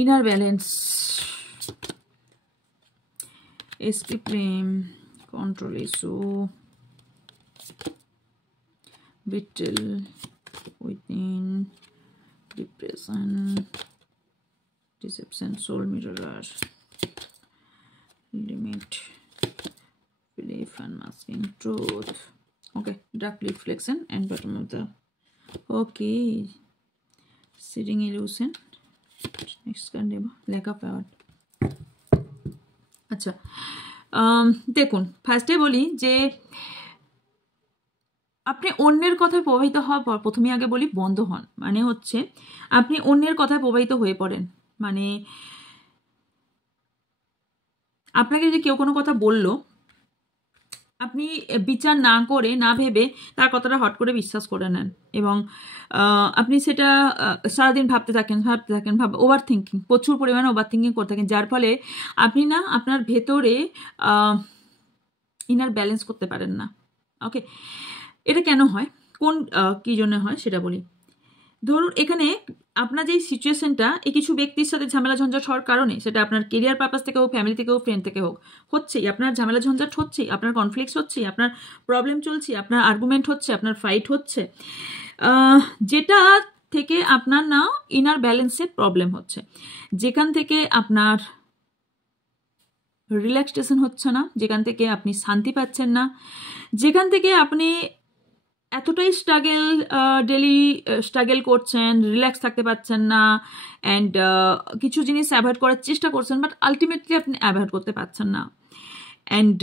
Inner balance, SP প্রেম, control issue, betrayal within, depression, deception, soul mirror, limit, belief, unmasking truth. Okay, dark reflection and bottom of the, okay, sitting illusion. Next card নেব, ল্যাক অফ পাওয়ার। আচ্ছা, দেখুন, ফার্স্টে বলি যে আপনি অন্যের কথায় প্রভাবিত হওয়ার পর, প্রথমে আগে বলি বন্ধ হন। মানে হচ্ছে আপনি অন্যের কথায় প্রভাবিত হয়ে পড়েন, মানে আপনাকে যে কেউ কোনো কথা বলল, আপনি বিচার না করে, না ভেবে তার কথাটা হট করে বিশ্বাস করে নেন, এবং আপনি সেটা সারাদিন ভাবতে থাকেন, ওভার থিঙ্কিং, প্রচুর পরিমাণে ওভার থিঙ্কিং করতে থাকেন, যার ফলে আপনি না আপনার ভেতরে ইনার ব্যালেন্স করতে পারেন না। ওকে, এটা কেন হয়, কী জন্য হয় সেটা বলি। ধরুন এখানে আপনার যে সিচুয়েশনটা, এই কিছু ব্যক্তির সাথে ঝামেলা ঝঞ্ঝাট হওয়ার কারণে, সেটা আপনার কেরিয়ার পারপাস থেকে হোক, ফ্যামিলি থেকে হোক, ফ্রেন্ড থেকে হোক, হচ্ছেই, আপনার ঝামেলা ঝঞ্ঝাট হচ্ছেই, আপনার কনফ্লিক্ট হচ্ছে, আপনার প্রবলেম চলছে, আপনার আর্গুমেন্ট হচ্ছে, আপনার ফাইট হচ্ছে, যেটা থেকে আপনার না ইনার ব্যালেন্সের প্রবলেম হচ্ছে, যেখান থেকে আপনার রিল্যাক্সেশন হচ্ছে না, যেখান থেকে আপনি শান্তি পাচ্ছেন না, যেখান থেকে আপনি এতটাই ডেলি স্ট্রাগল করছেন, রিল্যাক্স থাকতে পারছেন না, অ্যান্ড কিছু জিনিস অ্যাভয়েড করার চেষ্টা করছেন, বাট আলটিমেটলি আপনি অ্যাভয়েড করতে পারছেন না, অ্যান্ড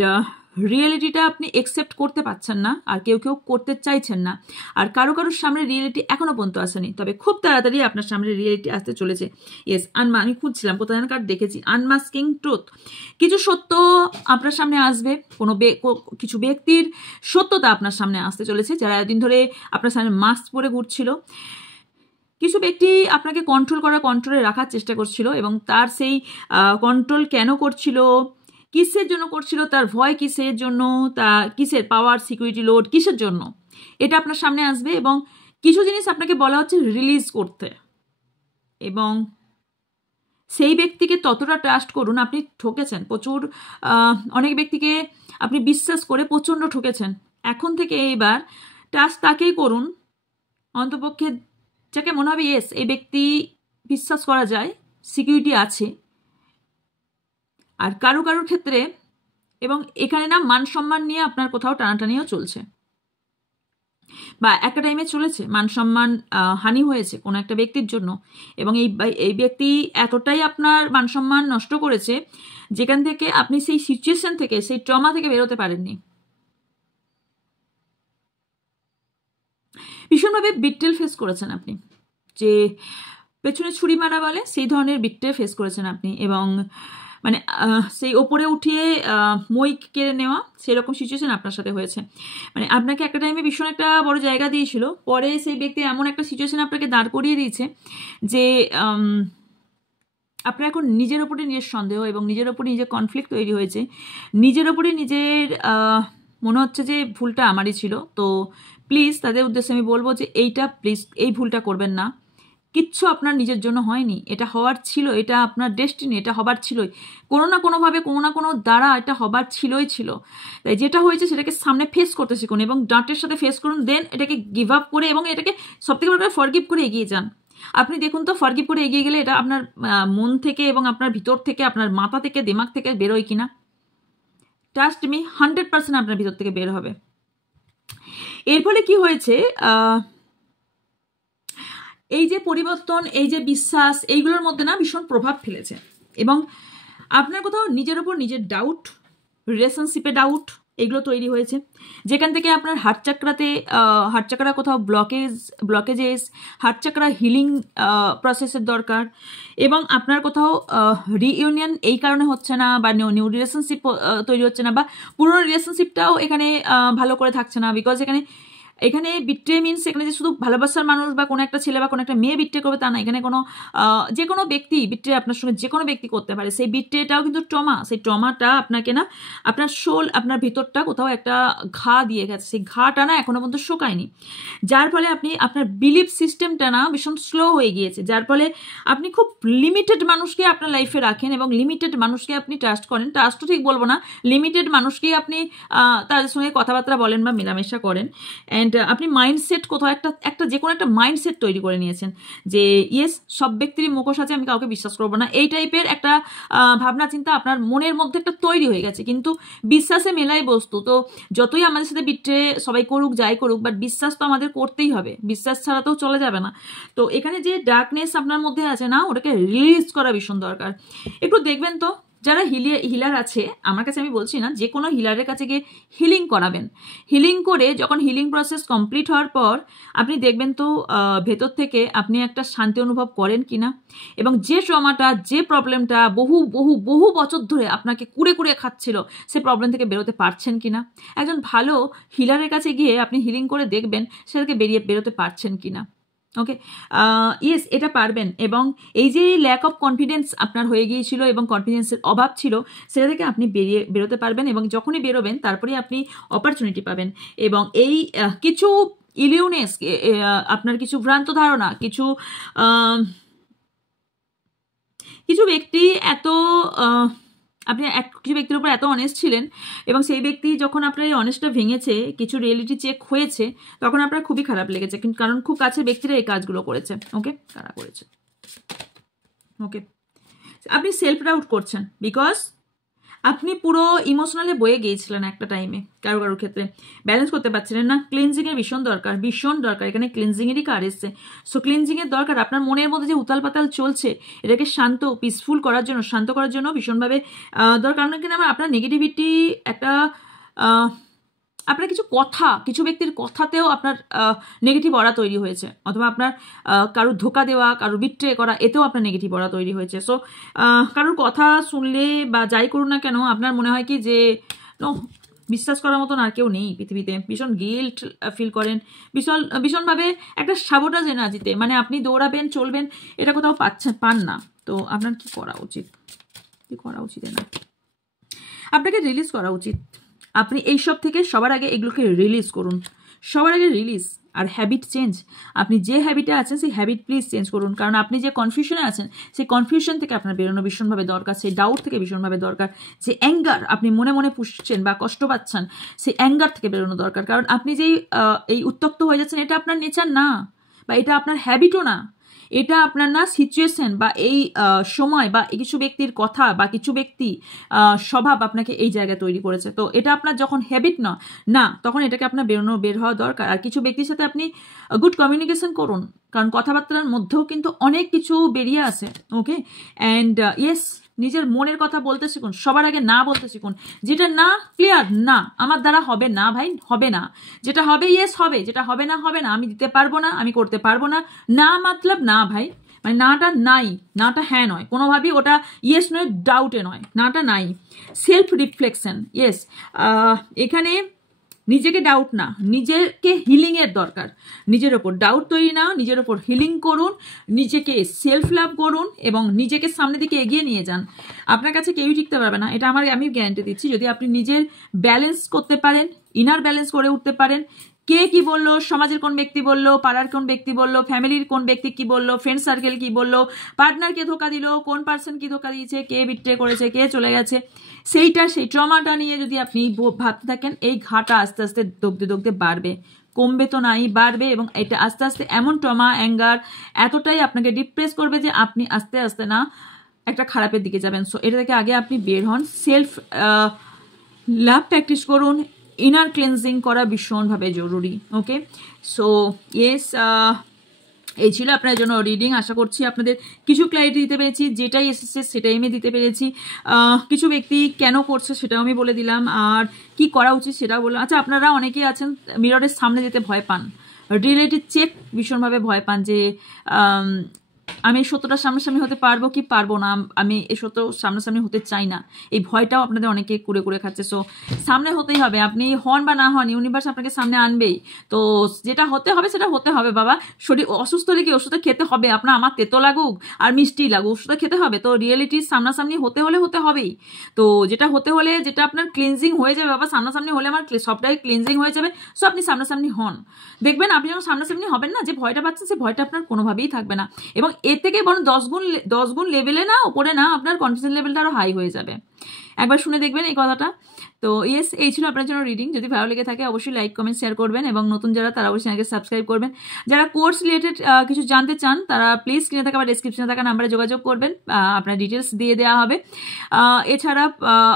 রিয়েলিটিটা আপনি একসেপ্ট করতে পারছেন না, আর কেউ কেউ করতে চাইছেন না, আর কারো কারোর সামনে রিয়েলিটি এখনো পর্যন্ত আসেনি, তবে খুব তাড়াতাড়ি আপনার সামনে রিয়েলিটি আসতে চলেছে। ইয়েস, আমি খুঁজছিলাম কোথায় কার্ড দেখেছি, আনমাস্কিং ট্রুথ। কিছু সত্য আপনার সামনে আসবে, কিছু ব্যক্তির সত্যতা আপনার সামনে আসতে চলেছে, যারা এতদিন ধরে আপনার সামনে মাস্ক পরে ঘুরছিল। কিছু ব্যক্তি আপনাকে কন্ট্রোলে রাখার চেষ্টা করছিল, এবং তার সেই কন্ট্রোল কেন করছিল, কিসের জন্য করছিল, তার ভয় কিসের জন্য, তা কিসের পাওয়ার, সিকিউরিটি লোড কিসের জন্য, এটা আপনার সামনে আসবে। এবং কিছু জিনিস আপনাকে বলা হচ্ছে রিলিজ করতে, এবং সেই ব্যক্তিকে ততটা ট্রাস্ট করুন। আপনি ঠকেছেন প্রচুর, অনেক ব্যক্তিকে আপনি বিশ্বাস করে প্রচণ্ড ঠকেছেন। এখন থেকে এইবার ট্রাস্ট তাকেই করুন, অন্তপক্ষে যাকে মনে হবে ইয়েস এই ব্যক্তি বিশ্বাস করা যায়, সিকিউরিটি আছে। আর কারোর ক্ষেত্রে, এবং এখানে না মান সম্মান নিয়ে আপনার কোথাও টানাটানিও চলছে, বা একটা টাইমে চলেছে, মান সম্মান হানি হয়েছে কোনো একটা ব্যক্তির জন্য, এবং এই ব্যক্তি এতটাই আপনার মান সম্মান নষ্ট করেছে, যেখান থেকে আপনি সেই সিচুয়েশন থেকে, সেই ট্রমা থেকে বেরোতে পারেননি। ভীষণভাবে বিট্রেল ফেস করেছেন আপনি, যে পেছনে ছুরি মারা বলে সেই ধরনের বিট্রেল ফেস করেছেন আপনি, এবং মানে সেই ওপরে উঠিয়ে মই কেড়ে নেওয়া সেরকম সিচুয়েশন আপনার সাথে হয়েছে। মানে আপনাকে একটা টাইমে ভীষণ একটা বড় জায়গা দিয়েছিল, পরে সেই ব্যক্তি এমন একটা সিচুয়েশন আপনাকে দাঁড় করিয়ে দিয়েছে যে আপনার এখন নিজের ওপরে নিজের সন্দেহ এবং নিজের ওপরে নিজের কনফ্লিক্ট তৈরি হয়েছে, নিজের ওপরে নিজের মনে হচ্ছে যে ভুলটা আমারই ছিল। তো প্লিজ তাদের উদ্দেশ্যে আমি বলবো যে প্লিজ এই ভুলটা করবেন না। কিচ্ছু আপনার নিজের জন্য হয়নি, এটা হওয়ার ছিল, এটা আপনার ডেস্টিনি, এটা হবার ছিলই, কোনো না কোনোভাবে কোনো না কোনো দ্বারা এটা হবার ছিলই ছিল। তাই যেটা হয়েছে সেটাকে সামনে ফেস করতে শিখুন, এবং ডাঁটের সাথে ফেস করুন, দেন এটাকে গিভ আপ করে এবং এটাকে সবথেকে বড় করে ফরগিভ করে এগিয়ে যান। আপনি দেখুন তো ফরগিভ করে এগিয়ে গেলে এটা আপনার মন থেকে এবং আপনার ভিতর থেকে, আপনার মাথা থেকে, দিমাগ থেকে বেরোয় কিনা, ট্রাস্ট মি 100% আপনার ভিতর থেকে বের হবে। এর ফলে কি হয়েছে, এই যে পরিবর্তন, এই যে বিশ্বাস, এইগুলোর মধ্যে না ভীষণ প্রভাব ফেলেছে, এবং আপনার কোথাও নিজের ওপর নিজের ডাউট, রিলেশনশিপে ডাউট, এগুলো তৈরি হয়েছে, যেখান থেকে আপনার হার্ট চাকরা কোথাও ব্লকেজেস, হার্ট চাকরা হিলিং প্রসেসের দরকার, এবং আপনার কোথাও রিইউনিয়ন এই কারণে হচ্ছে না, বা নিউ রিলেশনশিপ তৈরি হচ্ছে না, বা পুরোনো রিলেশনশিপটাও এখানে ভালো করে থাকছে না, বিকজ এখানে বিট্রে মিনস এখানে যে শুধু ভালোবাসার মানুষ বা কোনো একটা ছেলে বা কোনো একটা মেয়ে বিট্রে করবে তা না, এখানে যে কোনো ব্যক্তি বিট্রে আপনার সঙ্গে যে কোনো ব্যক্তি করতে পারে। সেই বিট্রেটাও কিন্তু ট্রমা, সেই ট্রমাটা আপনাকে না, আপনার সোল, আপনার ভিতরটা কোথাও একটা ঘা দিয়ে গেছে, সেই ঘাটা না এখনো পর্যন্ত শোকায়নি, যার ফলে আপনার বিলিফ সিস্টেমটা না ভীষণ স্লো হয়ে গিয়েছে, যার ফলে আপনি খুব লিমিটেড মানুষকে আপনার লাইফে রাখেন, এবং লিমিটেড মানুষকে আপনি ট্রাস্ট করেন, ট্রাস্টও ঠিক বলবো না, লিমিটেড মানুষকেই আপনি তাদের সঙ্গে কথাবার্তা বলেন বা মেলামেশা করেন। আপনি মাইন্ডসেট কোথাও একটা যে কোনো একটা মাইন্ডসেট তৈরি করে নিয়েছেন যে ইয়েস সব ব্যক্তিরই মুখোশ আছে, আমি কাউকে বিশ্বাস করবো না, এই টাইপের একটা ভাবনা চিন্তা আপনার মনের মধ্যে একটা তৈরি হয়ে গেছে। কিন্তু বিশ্বাসে মেলাই বস্তু, তো যতই আমাদের সাথে বিট্রে সবাই করুক যাই করুক, বাট বিশ্বাস তো আমাদের করতেই হবে, বিশ্বাস ছাড়া তো চলে যাবে না। তো এখানে যে ডার্কনেস আপনার মধ্যে আছে না, ওটাকে রিলিজ করা ভীষণ দরকার। একটু দেখবেন তো যারা হিলার আছে, আমার কাছে আমি বলছি না, যে কোনো হিলারের কাছে গিয়ে হিলিং করাবেন, হিলিং করে যখন হিলিং প্রসেস কমপ্লিট হওয়ার পর আপনি দেখবেন তো ভেতর থেকে আপনি একটা শান্তি অনুভব করেন কিনা, এবং যে ট্রমাটা, যে প্রবলেমটা বহু বহু বহু বছর ধরে আপনাকে কুড়ে কুড়ে খাচ্ছিল, সে প্রবলেম থেকে বেরোতে পারছেন কিনা। একজন ভালো হিলারের কাছে গিয়ে আপনি হিলিং করে দেখবেন সেটাকে বেরোতে পারছেন কিনা। ওকে, ইয়েস এটা পারবেন, এবং এই যে ল্যাক অফ কনফিডেন্স আপনার হয়ে গিয়েছিল এবং কনফিডেন্সের অভাব ছিল, সেটা থেকে আপনি বেরোতে পারবেন, এবং যখনই বেরোবেন তারপরে আপনি অপরচুনিটি পাবেন। এবং এই কিছু ইলিউনেস, আপনার কিছু ভ্রান্ত ধারণা, কিছু ব্যক্তি আপনি কিছু ব্যক্তির উপর এত অনেস্ট ছিলেন, এবং সেই ব্যক্তি যখন আপনার এই অনেস্টটা ভেঙেছে, কিছু রিয়েলিটি চেক হয়েছে, তখন আপনার খুবই খারাপ লেগেছে, কারণ খুব কাছের ব্যক্তিরা এই কাজগুলো করেছে। ওকে, কারা করেছে? ওকে, আপনি সেলফ ডাউট করছেন, বিকজ আপনি পুরো ইমোশনালি বয়ে গিয়েছিলেন একটা টাইমে, কারো কারোর ক্ষেত্রে ব্যালেন্স করতে পারছিলেন না। ক্লিনজিংয়ের ভীষণ দরকার, ভীষণ দরকার। এখানে ক্লিনজিংয়েরই কার্ড এসছে। সো ক্লিনজিংয়ের দরকার। আপনার মনের মধ্যে যে উতাল পাতাল চলছে, এটাকে শান্ত পিসফুল করার জন্য, শান্ত করার জন্য ভীষণভাবে দরকার। কারণ এখানে আপনার নেগেটিভিটি একটা আপনার কিছু কথা, কিছু ব্যক্তির কথাতেও আপনার নেগেটিভ অরা তৈরি হয়েছে, অথবা আপনার কারোর ধোকা দেওয়া, কারোর বিট্রে করা, এতেও আপনার নেগেটিভ অরা তৈরি হয়েছে। সো কারোর কথা শুনলে বা যাই করুন না কেন, আপনার মনে হয় কি যে বিশ্বাস করার মতন আর কেউ নেই পৃথিবীতে। ভীষণ গিল্ট ফিল করেন, ভীষণভাবে একটা সাবোটাজ এনার্জিতে, মানে আপনি দৌড়াবেন, চলবেন, এটা কোথাও পান না। তো আপনার কি করা উচিত? কি করা উচিত? না, আপনাকে রিলিজ করা উচিত। আপনি এইসব থেকে সবার আগে এগুলোকে রিলিজ করুন, সবার আগে রিলিজ। আর হ্যাবিট চেঞ্জ, আপনি যে হ্যাবিটে আছেন সেই হ্যাবিট প্লিজ চেঞ্জ করুন। কারণ আপনি যে কনফিউশনে আছেন, সেই কনফিউশন থেকে আপনার বেরোনো ভীষণভাবে দরকার, সেই ডাউট থেকে ভীষণভাবে দরকার, যে অ্যাঙ্গার আপনি মনে মনে পুষছেন বা কষ্ট পাচ্ছেন, সেই অ্যাঙ্গার থেকে বেরোনো দরকার। কারণ আপনি যেই এই উত্তক্ত হয়ে যাচ্ছেন, এটা আপনার নেচার না, বা এটা আপনার হ্যাবিটও না, এটা আপনার না সিচুয়েশন বা এই সময় বা কিছু ব্যক্তির কথা বা কিছু ব্যক্তি স্বভাব আপনাকে এই জায়গায় তৈরি করেছে। তো এটা আপনার যখন হ্যাবিট না, তখন এটাকে আপনার বের হওয়া দরকার। আর কিছু ব্যক্তির সাথে আপনি গুড কমিউনিকেশন করুন, কারণ কথাবার্তার মধ্যেও কিন্তু অনেক কিছু বেরিয়ে আসে। ওকে, অ্যান্ড ইয়েস, নিজের মনের কথা বলতে শিখুন, সবার আগে না বলতে শিখুন। যেটা না, ক্লিয়ার না, আমার দ্বারা হবে না ভাই, হবে না। যেটা হবে ইয়েস হবে, যেটা হবে না হবে না, আমি দিতে পারবো না, আমি করতে পারবো না। না মতলব না ভাই, মানে নাটা নাই, নাটা হ্যাঁ নয়, কোনোভাবেই ওটা ইয়েস নয়, ডাউটে নয়, নাটা নাই। সেলফ রিফ্লেকশন, ইয়েস, এখানে নিজেকে ডাউট না, নিজেকে হিলিংয়ের দরকার। নিজের ওপর ডাউট তৈরি না, নিজের ওপর হিলিং করুন, নিজেকে সেলফ লাভ করুন এবং নিজেকে সামনের দিকে এগিয়ে নিয়ে যান। আপনার কাছে কেউই টিকতে পারবে না, এটা আমি গ্যারান্টি দিচ্ছি। যদি আপনি নিজের ব্যালেন্স করতে পারেন, ইনার ব্যালেন্স করে উঠতে পারেন, কে কি বললো, সমাজের কোন ব্যক্তি বললো, পাড়ার কোন ব্যক্তি বললো, ফ্যামিলির কোন ব্যক্তি কি বললো, ফ্রেন্ড সার্কেল কি বললো, পার্টনার কে ধোকা দিল, কোন পার্সন কি ধোকা দিয়েছে, কে বিট্রে করেছে, কে চলে গেছে, সেই ট্রমাটা নিয়ে যদি আপনি ভাবতে থাকেন, এই ঘাটা আস্তে আস্তে দগদে দগদে বাড়বে, কমবে তো নাই, বাড়বে। এবং এটা আস্তে আস্তে এমন ট্রমা, অ্যাঙ্গার এতটাই আপনাকে ডিপ্রেস করবে যে আপনি আস্তে আস্তে না একটা খারাপের দিকে যাবেন। সো এটা থেকে আগে আপনি বের হন, সেলফ লাভ প্র্যাকটিস করুন, ইনার ক্লেন্সিং করা ভীষণভাবে জরুরি। ওকে, সো ইয়েস, এই ছিল আপনার জন্য রিডিং। আশা করছি আপনাদের কিছু ক্ল্যারিটি দিতে পেরেছি, যেটাই এসেছে সেটাই আমি দিতে পেরেছি। কিছু ব্যক্তি কেন করছে সেটাও আমি বলে দিলাম, আর কি করা উচিত সেটাও বললাম। আচ্ছা, আপনারা অনেকেই আছেন মিররের সামনে যেতে ভয় পান, রিলেটিভ চেক ভীষণভাবে ভয় পান, যে আমি সত্যটা সামনাসামনি হতে পারবো কি পারবো না, আমি এই সত্য সামনাসামনি হতে চাই না, এই ভয়টাও আপনাদের অনেকে কুড়ে কুড়ে খাচ্ছে। সো সামনে হতেই হবে, আপনি হন বা না হন, ইউনিভার্স আপনাকে সামনে আনবেই। তো যেটা হতে হবে সেটা হতে হবে বাবা। শরীর অসুস্থ হলে কি ওষুধটা খেতে হবে? আমার তেতো লাগুক আর মিষ্টি লাগুক, ওষুধটা খেতে হবে। তো রিয়েলিটির সামনাসামনি হতে হলে হতে হবেই। তো যেটা হতে হলে, যেটা আপনার ক্লিনজিং হয়ে যাবে বাবা, সামনাসামনি হলে আমার সবটাই ক্লিনজিং হয়ে যাবে। সো আপনি সামনাসামনি হন, দেখবেন আপনি যখন সামনাসামনি হবেন না, যে ভয়টা পাচ্ছেন সে ভয়টা আপনার কোনোভাবেই থাকবে না। এবং এর থেকে বরং 10 গুণ লেভেলে না, ওপরে না, আপনার কনফিডেন্স লেভেলটা আরো হাই হয়ে যাবে। একবার শুনে দেখবেন এই কথাটা। তো ইয়েস, এই ছিল আপনার জন্য রিডিং। যদি ভালো লেগে থাকে অবশ্যই লাইক, কমেন্ট, শেয়ার করবেন, এবং নতুন যারা তারা অবশ্যই চ্যানেলকে সাবস্ক্রাইব করবেন। যারা কোর্স রিলেটেড কিছু জানতে চান তারা প্লিজ স্ক্রিনে থাকা বা ডেসক্রিপশনে থাকা নাম্বারে যোগাযোগ করবেন, আপনার ডিটেলস দিয়ে দেওয়া হবে। এছাড়া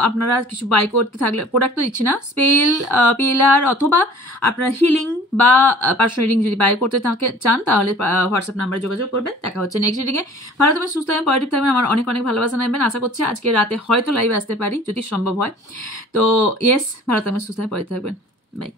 আপনারা কিছু বাই করতে থাকলে, প্রোডাক্ট তো দিচ্ছি না, স্পেল, পিলার অথবা আপনার হিলিং বা পার্সোনাল রিডিং যদি বাই করতে চান তাহলে হোয়াটসঅ্যাপ নাম্বারে যোগাযোগ করবেন। দেখা হচ্ছে নেক্সট রিডিংয়ে। ভালো থাকবেন, সুস্থ থাকবেন, পজিটিভ থাকবেন। আমার অনেক অনেক ভালোবাসা নেবেন। আশা করছি আজকে রাতে হয়তো লাইভ আসতে পারি যদি সম্ভব হয়। তো ইয়েস, ভালো থাকবেন, সুস্থ থাকবেন, পজিটিভ থাকবেন। বাই।